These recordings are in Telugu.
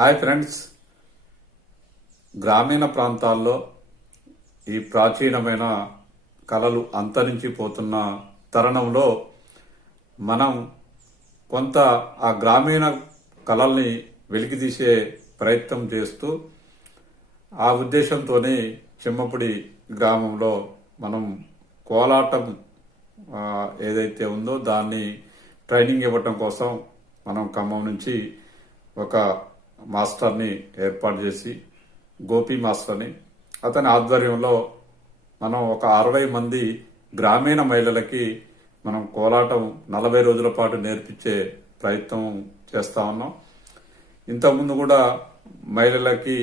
హాయ్ ఫ్రెండ్స్, గ్రామీణ ప్రాంతాల్లో ఈ ప్రాచీనమైన కళలు అంతరించిపోతున్న తరుణంలో మనం కొంత ఆ గ్రామీణ కళల్ని వెలికితీసే ప్రయత్నం చేస్తూ ఆ ఉద్దేశంతోనే చిమ్మపుడి గ్రామంలో మనం కోలాటం ఏదైతే ఉందో దాన్ని ట్రైనింగ్ ఇవ్వటం కోసం మనం ఖమ్మం నుంచి ఒక మాస్టర్ని ఏర్పాటు చేసి గోపి మాస్టర్ని అతని ఆధ్వర్యంలో మనం ఒక 60 మంది గ్రామీణ మహిళలకి మనం కోలాటం 40 రోజుల పాటు నేర్పించే ప్రయత్నం చేస్తా ఉన్నాం. ఇంతకుముందు కూడా మహిళలకి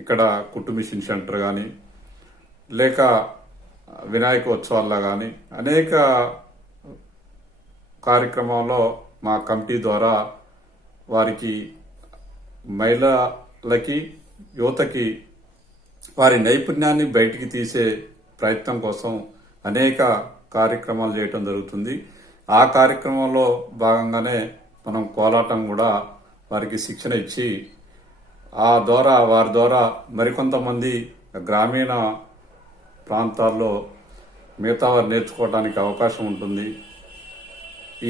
ఇక్కడ కుట్టు మిషన్ సెంటర్ కానీ లేక వినాయక ఉత్సవాల్లో కానీ అనేక కార్యక్రమాల్లో మా కమిటీ ద్వారా వారికి మహిళలకి యువతకి వారి నైపుణ్యాన్ని బయటికి తీసే ప్రయత్నం కోసం అనేక కార్యక్రమాలు చేయటం జరుగుతుంది. ఆ కార్యక్రమంలో భాగంగానే మనం కోలాటం కూడా వారికి శిక్షణ ఇచ్చి వారి ద్వారా మరికొంతమంది గ్రామీణ ప్రాంతాల్లో మిగతా వారు నేర్చుకోవడానికి అవకాశం ఉంటుంది.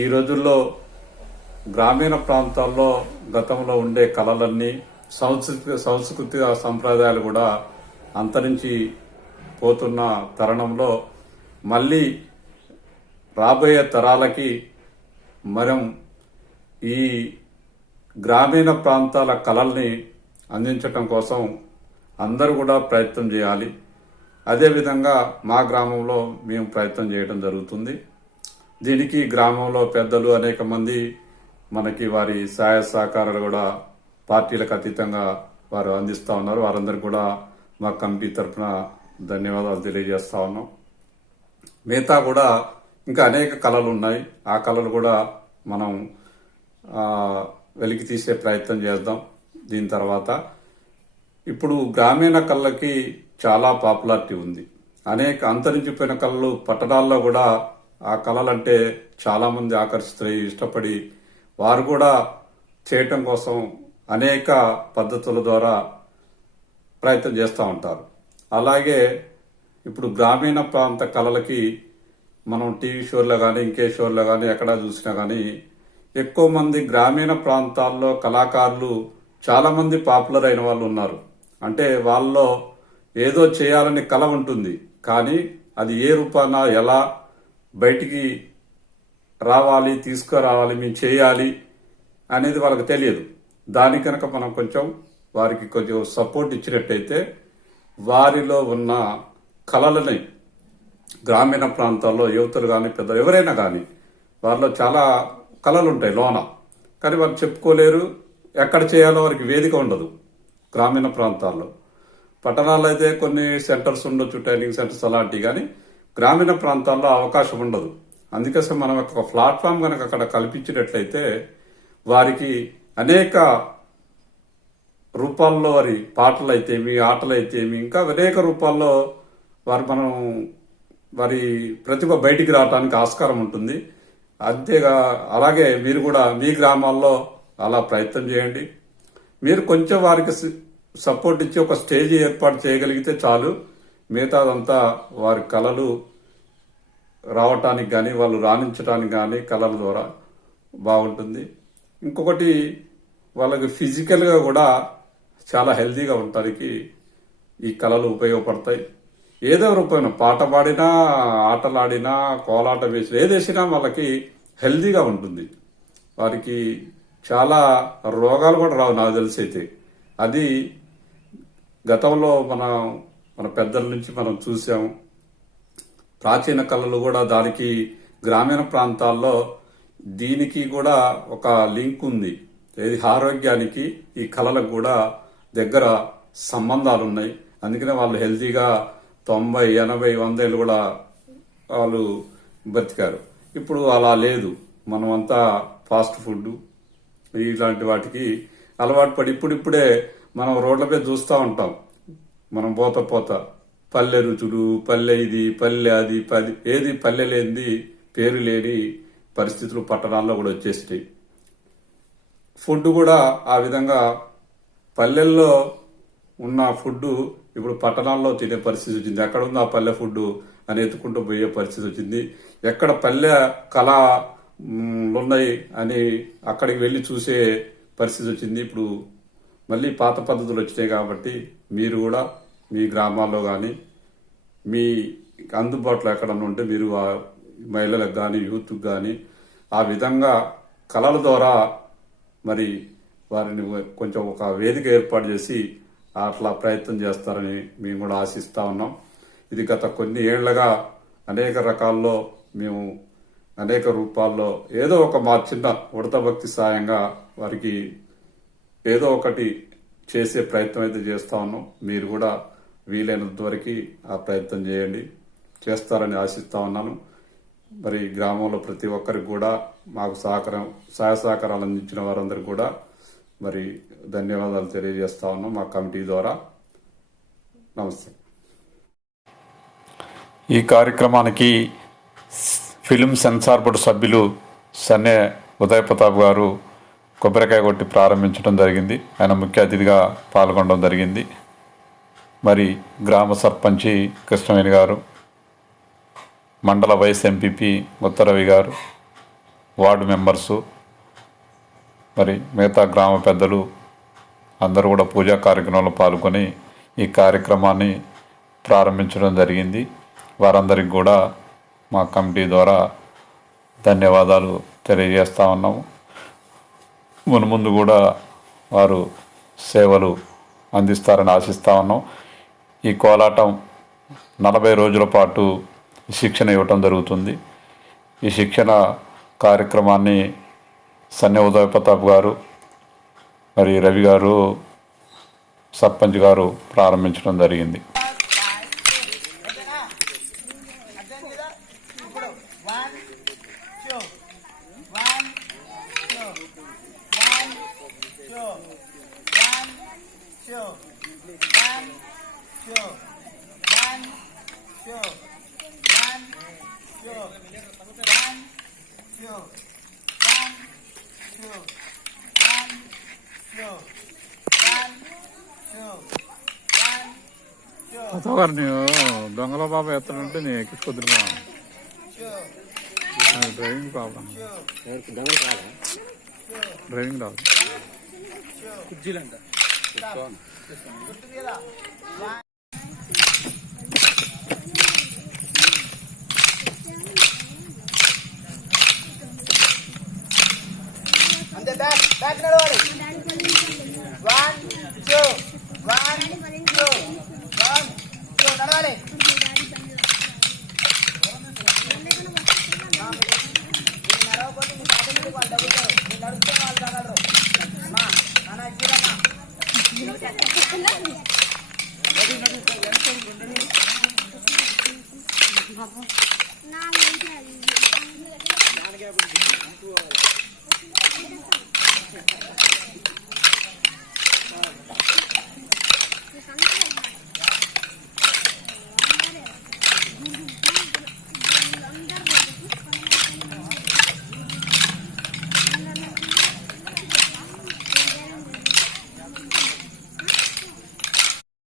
ఈ రోజుల్లో గ్రామీణ ప్రాంతాల్లో గతంలో ఉండే కళలన్నీ సంస్కృతి సంప్రదాయాలు కూడా అంతరించి పోతున్న తరుణంలో మళ్ళీ రాబోయే తరాలకి మనం ఈ గ్రామీణ ప్రాంతాల కళల్ని అందించటం కోసం అందరూ కూడా ప్రయత్నం చేయాలి. అదేవిధంగా మా గ్రామంలో మేము ప్రయత్నం చేయడం జరుగుతుంది. దీనికి గ్రామంలో పెద్దలు అనేక మంది మనకి వారి సహాయ సహకారాలు కూడా పార్టీలకు అతీతంగా వారు అందిస్తూ ఉన్నారు. వారందరికీ కూడా మా కమిటీ తరఫున ధన్యవాదాలు తెలియజేస్తా ఉన్నాం. మిగతా కూడా ఇంకా అనేక కళలు ఉన్నాయి. ఆ కళలు కూడా మనం వెలికి తీసే ప్రయత్నం చేద్దాం. దీని తర్వాత ఇప్పుడు గ్రామీణ కళలకి చాలా పాపులారిటీ ఉంది. అనేక అంతరించిపోయిన కళలు పట్టణాల్లో కూడా ఆ కళలంటే చాలా మంది ఆకర్షితులై ఇష్టపడి వారు కూడా చేయటం కోసం అనేక పద్ధతుల ద్వారా ప్రయత్నం చేస్తూ ఉంటారు. అలాగే ఇప్పుడు గ్రామీణ ప్రాంత కళలకి మనం టీవీ షోల్లో కానీ ఇంకే షోల్లో కానీ ఎక్కడా చూసినా కానీ ఎక్కువ మంది గ్రామీణ ప్రాంతాల్లో కళాకారులు చాలా మంది పాపులర్ అయిన వాళ్ళు ఉన్నారు. అంటే వాళ్ళలో ఏదో చేయాలని కళ ఉంటుంది, కానీ అది ఏ రూపాన ఎలా బయటికి రావాలి, తీసుకురావాలి, మేము చేయాలి అనేది వాళ్ళకి తెలియదు. దాని కనుక మనం వారికి కొంచెం సపోర్ట్ ఇచ్చినట్టయితే వారిలో ఉన్న కళలని గ్రామీణ ప్రాంతాల్లో యువతులు కానీ పెద్దలు ఎవరైనా కానీ వారిలో చాలా కళలు ఉంటాయి లోన, కానీ వారు చెప్పుకోలేరు. ఎక్కడ చేయాలో వారికి వేదిక ఉండదు. గ్రామీణ ప్రాంతాల్లో పట్టణాల్లో అయితే కొన్ని సెంటర్స్ ఉండొచ్చు, ట్రైనింగ్ సెంటర్స్ అలాంటివి, కానీ గ్రామీణ ప్రాంతాల్లో అవకాశం ఉండదు. అందుకోసం మనం ఒక ప్లాట్ఫామ్ కనుక అక్కడ కల్పించినట్లయితే వారికి అనేక రూపాల్లో వారి పాటలు అయితేమి, ఆటలు అయితేమి, ఇంకా అనేక రూపాల్లో వారి ప్రతిభ బయటికి రావడానికి ఆస్కారం ఉంటుంది. అలాగే మీరు కూడా మీ గ్రామాల్లో అలా ప్రయత్నం చేయండి. మీరు కొంచెం వారికి సపోర్ట్ ఇచ్చి ఒక స్టేజ్ ఏర్పాటు చేయగలిగితే చాలు. మిగతాదంతా వారి కళలు రావటానికి కానీ వాళ్ళు రాణించడానికి కానీ కళల ద్వారా బాగుంటుంది. ఇంకొకటి వాళ్ళకి ఫిజికల్గా కూడా చాలా హెల్తీగా ఉండటానికి ఈ కళలు ఉపయోగపడతాయి. ఏదో రూపంలో పాట పాడినా, ఆటలాడినా, కోలాట వేసినా, ఏదేసినా వాళ్ళకి హెల్తీగా ఉంటుంది. వారికి చాలా రోగాలు కూడా రావు నాకు తెలిసి. అయితే అది గతంలో మన పెద్దల నుంచి మనం చూసాం. ప్రాచీన కళలు కూడా దానికి గ్రామీణ ప్రాంతాల్లో దీనికి కూడా ఒక లింక్ ఉంది. ఇది ఆరోగ్యానికి ఈ కళలకు కూడా దగ్గర సంబంధాలు ఉన్నాయి. అందుకనే వాళ్ళు హెల్తీగా 90, 80, 100 ఏళ్ళు కూడా వాళ్ళు బతికారు. ఇప్పుడు అలా లేదు. మనమంతా ఫాస్ట్ ఫుడ్ ఇలాంటి వాటికి అలవాటు పడి ఇప్పుడిప్పుడే మనం రోడ్లపై చూస్తూ ఉంటాం. మనం పోత పల్లె రుచులు, పల్లె ఇది, పల్లె అది, ఏది పల్లె లేనిది పేరు లేని పరిస్థితులు పట్టణాల్లో కూడా వచ్చేస్తాయి. ఫుడ్ కూడా ఆ విధంగా పల్లెల్లో ఉన్న ఫుడ్ ఇప్పుడు పట్టణాల్లో తినే పరిస్థితి వచ్చింది. ఎక్కడ ఉంది ఆ పల్లె ఫుడ్ అని ఎత్తుకుంటూ పోయే పరిస్థితి వచ్చింది. ఎక్కడ పల్లె కళ ఉన్నాయి అని అక్కడికి వెళ్ళి చూసే పరిస్థితి వచ్చింది. ఇప్పుడు మళ్ళీ పాత పద్ధతులు వచ్చినాయి కాబట్టి మీరు కూడా మీ గ్రామాల్లో కానీ మీ అందుబాటులో ఎక్కడన్నా ఉంటే మీరు మహిళలకు కానీ యూత్కి కానీ ఆ విధంగా కళల ద్వారా మరి వారిని కొంచెం ఒక వేదిక ఏర్పాటు చేసి అట్లా ప్రయత్నం చేస్తారని మేము కూడా ఆశిస్తా ఉన్నాం. ఇది గత కొన్ని ఏళ్లుగా అనేక రకాల్లో మేము అనేక రూపాల్లో ఏదో ఒక మా చిన్న ఉడత భక్తి సాయంగా వారికి ఏదో ఒకటి చేసే ప్రయత్నం అయితే చేస్తా ఉన్నాం. మీరు కూడా వీలైనంత వరకు ఆ ప్రయత్నం చేయండి, చేస్తారని ఆశిస్తా ఉన్నాను. మరి గ్రామంలో ప్రతి ఒక్కరికి కూడా మాకు సహాయ సహకారాలు అందించిన వారందరికీ కూడా మరి ధన్యవాదాలు తెలియజేస్తా ఉన్నాం మా కమిటీ ద్వారా. నమస్తే. ఈ కార్యక్రమానికి ఫిలిం సెన్సార్ బోర్డు సభ్యులు సన్నె ఉదయ్ ప్రతాప్ గారు కొబ్బరికాయ కొట్టి ప్రారంభించడం జరిగింది. ఆయన ముఖ్య అతిథిగా పాల్గొనడం జరిగింది. మరి గ్రామ సర్పంచి కృష్ణవేణి గారు, మండల వైస్ ఎంపీపీ ముత్తరవి గారు, వార్డు మెంబర్సు, మరి మిగతా గ్రామ పెద్దలు అందరూ కూడా పూజా కార్యక్రమంలో పాల్గొని ఈ కార్యక్రమాన్ని ప్రారంభించడం జరిగింది. వారందరికీ కూడా మా కమిటీ ద్వారా ధన్యవాదాలు తెలియజేస్తా ఉన్నాము. మున్ముందు కూడా వారు సేవలు అందిస్తారని ఆశిస్తా ఉన్నాం. ఈ కోలాటం 40 రోజుల పాటు శిక్షణ ఇవ్వటం జరుగుతుంది. ఈ శిక్షణ కార్యక్రమాన్ని సన్నె ఉదయ్ ప్రతాప్ గారు మరి రవి గారు సర్పంచ్ గారు ప్రారంభించడం జరిగింది. అతగారు నేను దొంగల బాబా ఎత్తానంటే నేను ఎక్కిపోతున్నా. డ్రైవింగ్ ప్రాబ్లం, డ్రైవింగ్ రాదు. అంతే బ్యాక్ నడవాలి. 1 2 1 2 1 2 నడవాలి. నడవకపోతే మీ తాతకి వాళ్ళు డబ్బులు మీరు నడిస్తే వాళ్ళు తగలరు. మా నాన్న చూడమ్మా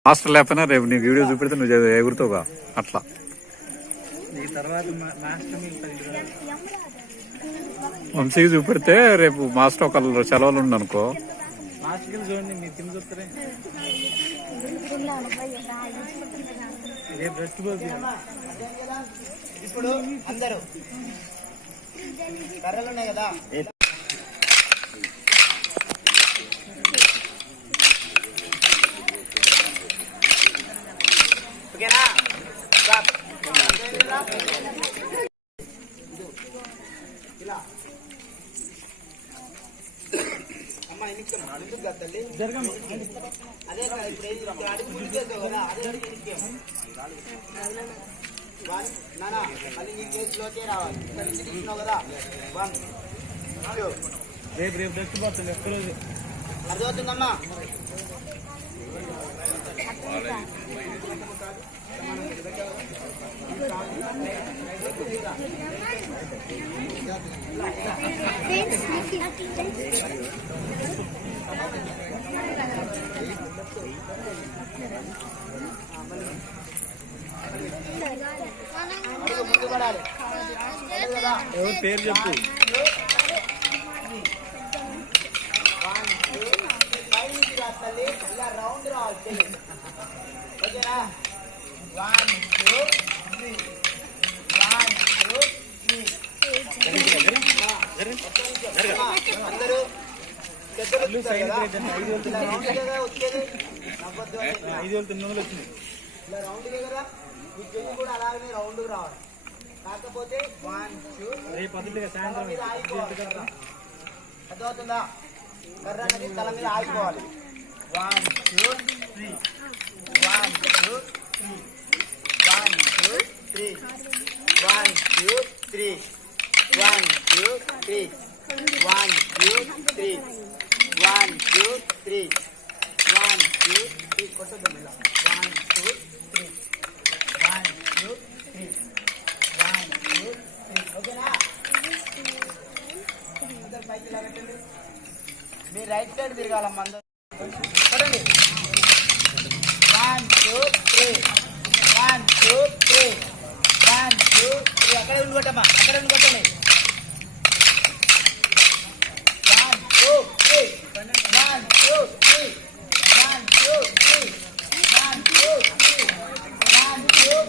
మాస్టర్ లేకపోయినా రేపు నీ వీడియో చూపెడితే నువ్వు ఎగురుతావుగా అట్లా. వంశీకి చూపెడితే రేపు మాస్టర్ ఒకళ్ళు సెలవులు ఉండనుకో. ఇప్పుడు అందరూ కర్రలు ఉన్నాయి కదా, ఓకేనా? ఇలా అమ్మా ఎందుకు తల్లి అదే ఇప్పుడు అడుగు చేస్తావు కదా, అదే నానా మళ్ళీ నీ కేసులోకే రావాలి. ఇక్కడ నుంచి తీసుకున్నావు కదా. 1 2 రేపు దక్కిపోతుంది. ఒక్కరోజు అర్థమవుతుందమ్మా. అడుగు ముందు పడాలి కదా. ఎవరి పేరు చెప్పు. తల్లి ఇలా రౌండ్ రావాలి చెల్లి. ఓకేనా? 1 2 3 1 2 3 అందరూ పెద్దలు వచ్చారు కదా. ఇలా రౌండ్గా వచ్చేది నవ్వద్దు అని చెప్పిన. 5,000 తిన్నోళ్ళు వచ్చినాయి. ఇలా రౌండ్గా కదా ఈ చెల్లి కూడా అలాగనే రౌండ్గా రావాలి. కాకపోతే 1 2 రేపు పొద్దున్న సాయంత్రం మీద ఆగిపోవాలి. అర్థమవుతుందా? కర్ర అనేది తల మీద ఆగిపోవాలి. 1 2 3 1 2 3 1 2 3 1 2 3 1 2 3 1 2 3 1 2 3 1 2 3 కొట్టొద్దు ఇలా. 1 2 3 1 2 3 1 2 3 ఓకేనా? అందరు పైకి లాగండి. మీ రైట్ సైడ్ తిరగాలమ్మా అందరూ. చూడండి 1 2 3 1 2 3 1 2 3 అక్కడ ఉండి కొట్టమ్మా, అక్కడ ఉండి కొట్టండి. 1 2 3 1 2 3 1 2 3 1 2 3 1 2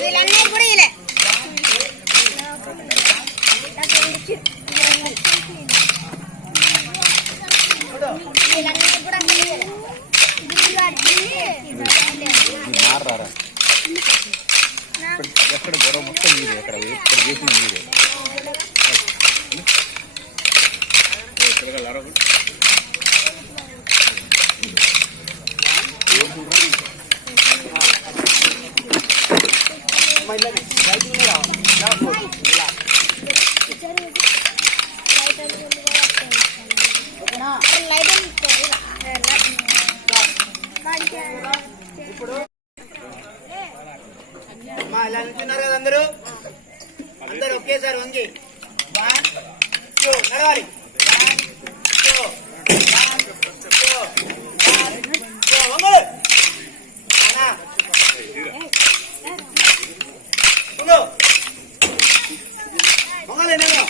వీళ్ళన్నీ కూడా ఇలా మారారా ఎక్కడ గొడవ మొత్తం మీరే, ఎక్కడ చేసిన మీరే. ఓకేనా? ఇప్పుడు అమ్మా ఇలా నిల్చున్నారు కదా అందరూ. అందరూ ఒకేసారి వంగి 1 2 నడవాలి. 1 2 1 2 1 2 వంగు. అన్నా వంగు. వంగాలి నేను.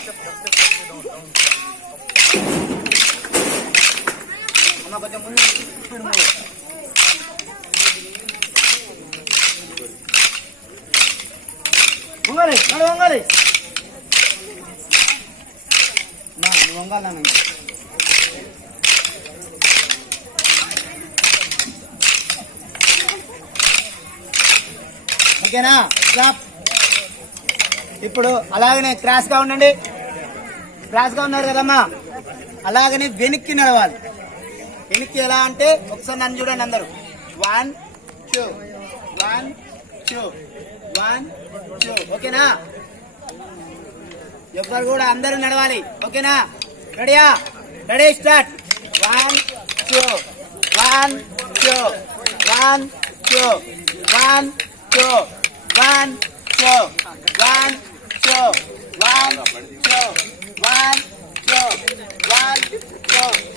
అమ్మ కొంచెం ముందు ఇప్పుడు వంగాలి, నడు వంగాలి. నువ్వు వంగాలి నాన్న. ఓకేనా? స్టాప్. ఇప్పుడు అలాగనే క్రాస్ గా ఉండండి. క్రాస్ గా ఉన్నారు కదమ్మా, అలాగనే వెనక్కి నడవాలి. వెనక్కి ఎలా అంటే ఒకసారి నన్ను చూడండి అందరూ. 1 2 1 2 1 2 ఓకేనా? ఎవరు కూడా అందరూ నడవాలి. ఓకేనా? రెడీయా? Ready start. 1 2 1 2 1 2 1 2 1 2 1 2 1 2 1 2 1 2